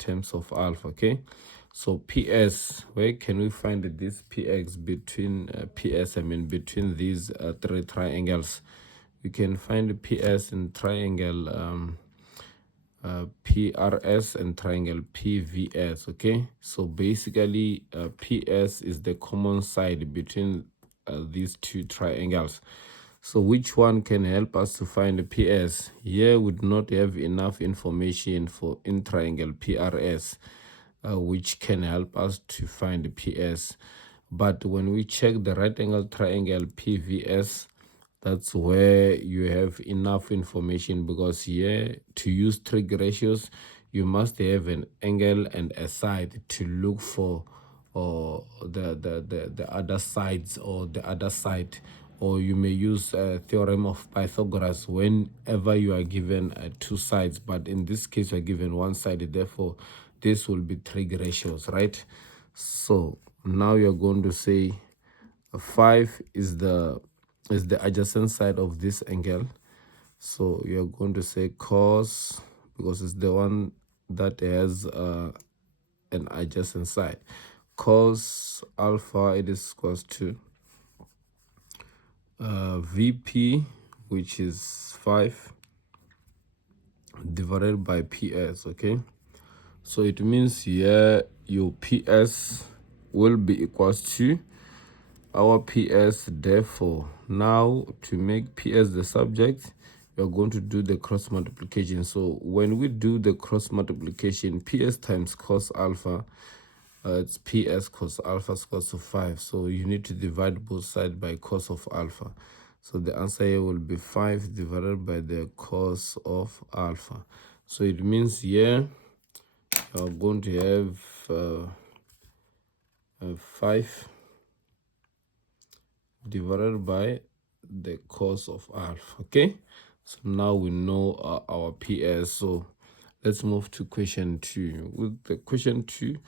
terms of alpha. Okay, so PS, where can we find this PX between between these three triangles? We can find PS in triangle PRS and triangle PVS. Okay, so basically PS is the common side between these two triangles. So which one can help us to find the PS? Here we do not have enough information for in triangle PRS, which can help us to find the PS. But when we check the right angle triangle PVS, that's where you have enough information, because here to use trig ratios, you must have an angle and a side to look for or the other sides or the other side. Or you may use a theorem of Pythagoras whenever you are given two sides, but in this case you are given one side, therefore this will be trig ratios, right? So now you're going to say 5 is the adjacent side of this angle. So you're going to say cos, because it's the one that has an adjacent side. Cos alpha, it is equals to VP, which is 5, divided by PS. Okay, so it means here your PS will be equals to our PS. Therefore, now to make PS the subject, we are going to do the cross multiplication. So when we do the cross multiplication, PS times cos alpha, it's PS cos alpha is equals to 5. So you need to divide both sides by cos of alpha. So the answer here will be 5 divided by the cos of alpha. So it means here you are going to have 5 divided by the cos of alpha. Okay, so now we know our PS. So let's move to question 2. With the question 2,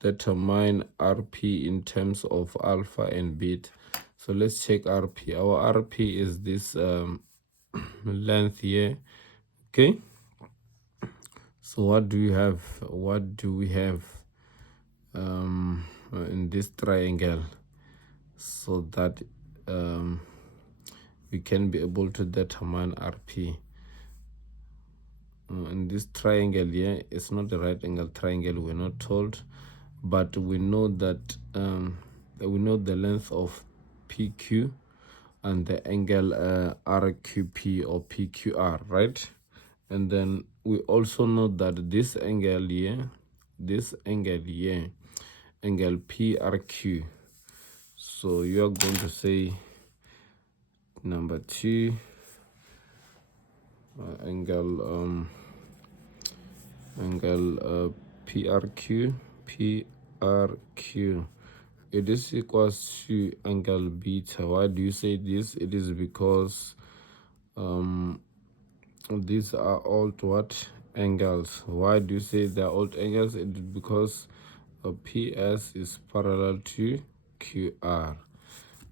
determine RP in terms of alpha and beta. So let's check RP. Our RP is this length here. Okay, so what do we have? What do we have in this triangle, so that we can be able to determine RP? In this triangle here, it's not the right angle triangle, we're not told, but we know that we know the length of PQ and the angle RQP or PQR, right? And then we also know that this angle here, angle PRQ. So you're going to say number 2, angle PRQ, it is equals to angle beta. Why do you say this? It is because these are all what angles. Why do you say they're all angles? It is because PS is parallel to QR.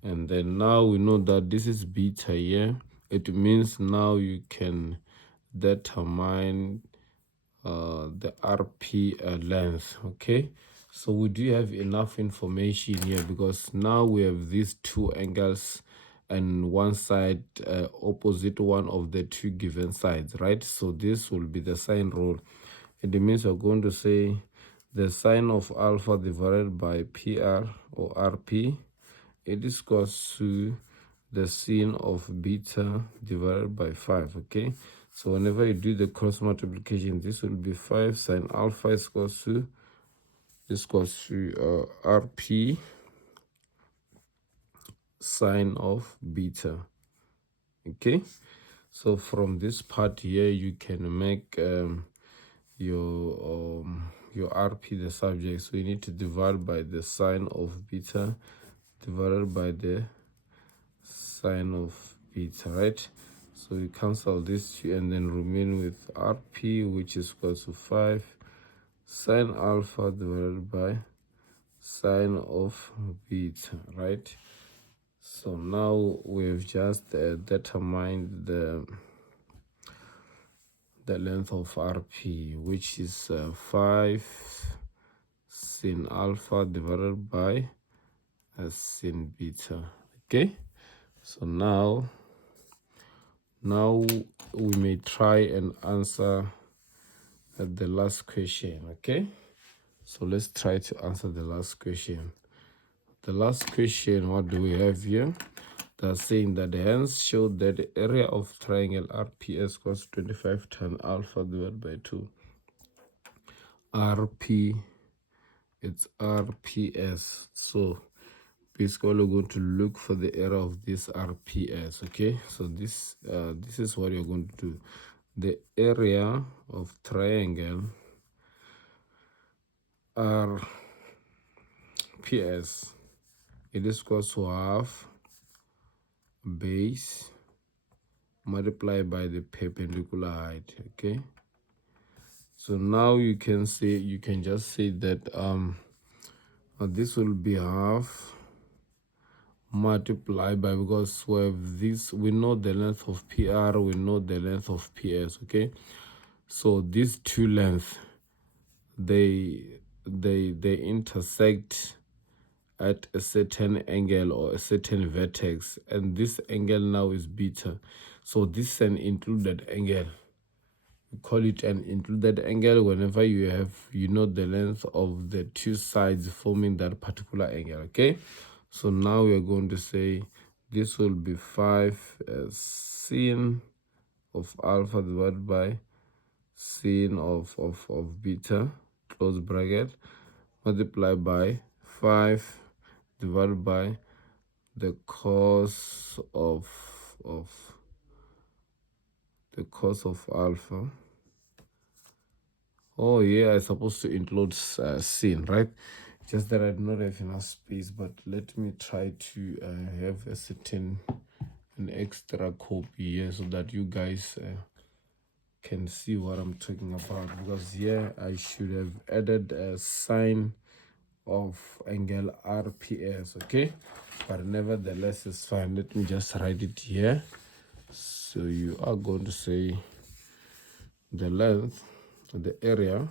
And then now we know that this is beta here. It means now you can determine the RP length. Okay, so we do have enough information here, because now we have these two angles and one side opposite one of the two given sides, right? So this will be the sine rule. It means we're going to say the sine of alpha divided by PR or RP, it is equals to the sine of beta divided by 5. Okay, so whenever you do the cross multiplication, this will be 5 sine alpha is equals to RP sine of beta. Okay, so from this part here, you can make your RP the subject. So you need to divide by the sine of beta divided by the sine of beta, right? So we cancel this two and then remain with RP, which is equal to 5 sine alpha divided by sine of beta, right? So now we've just determined the length of RP, which is 5 sin alpha divided by sin beta. Okay, so now we may try and answer the last question. Okay, so let's try to answer the last question. The last question, what do we have here? They're saying that hence showed that the area of triangle RPS equals 25 tan alpha divided by 2. RP, it's RPS. So basically we're going to look for the area of this RPS. Okay, so this is what you're going to do. The area of triangle RPS, it is equal to half base multiplied by the perpendicular height. Okay, so now you can just say that this will be half multiplied by, because we have this, we know the length of PR, we know the length of PS. Okay, so these two lengths, they intersect at a certain angle or a certain vertex, and this angle now is beta. So this is an included angle. We call it an included angle whenever you have, the length of the two sides forming that particular angle. Okay, so now we are going to say this will be 5 sin of alpha divided by sin of beta, close bracket, multiplied by 5 divided by the cos of alpha. Oh yeah, I'm supposed to include sin, right? Just that I do not have enough space, but let me try to have an extra copy here so that you guys can see what I'm talking about, because here I should have added a sign of angle RPS. Okay, but nevertheless it's fine. Let me just write it here. So you are going to say the length, the area,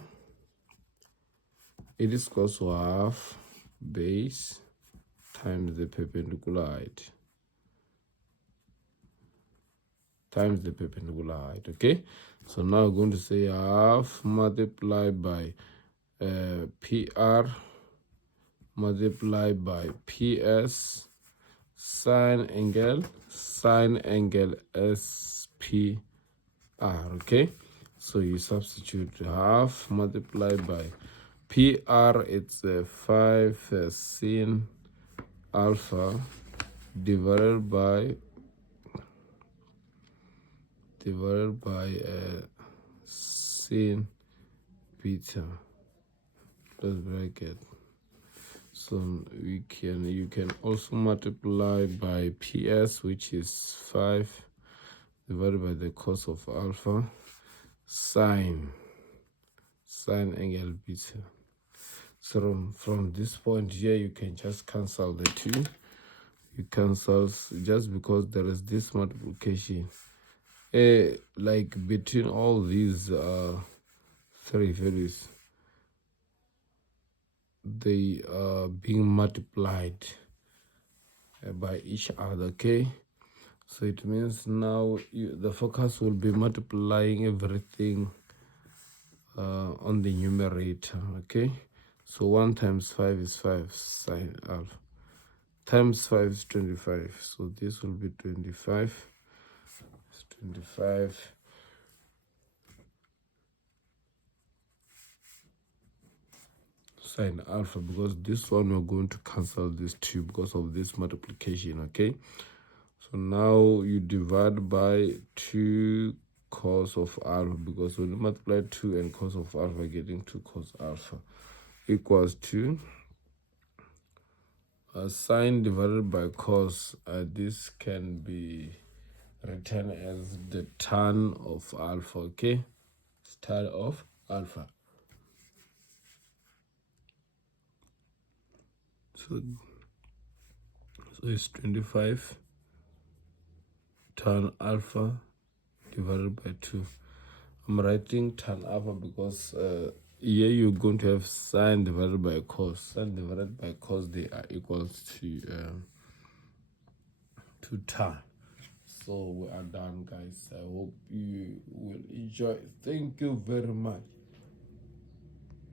it is equal to half base times the perpendicular height times the perpendicular height. Okay, so now we're going to say half multiplied by PR multiplied by PS sine angle SPR. Okay, so you substitute half multiplied by PR, it's 5 sin alpha divided by sin beta, close bracket. So you can also multiply by PS, which is 5 divided by the cos of alpha sine angle beta. So from this point here, you can just cancel the two. You cancel just because there is this multiplication. Like between all these three values, they are being multiplied by each other. Okay, so it means now the focus will be multiplying everything on the numerator. Okay, so 1 times 5 is 5 sine alpha times 5 is 25, so this will be 25. It's 25 sine alpha, because this one we're going to cancel this 2 because of this multiplication. Okay, so now you divide by 2 cos of alpha, because when you multiply 2 and cos of alpha, getting 2 cos alpha equals to sine divided by cos. This can be written as the tan of alpha. Okay, it's tan of alpha. So it's 25 tan alpha divided by 2. I'm writing tan alpha because here you're going to have sine divided by cos. Sine divided by cos, they are equals to tan. So we are done, guys. I hope you will enjoy. Thank you very much.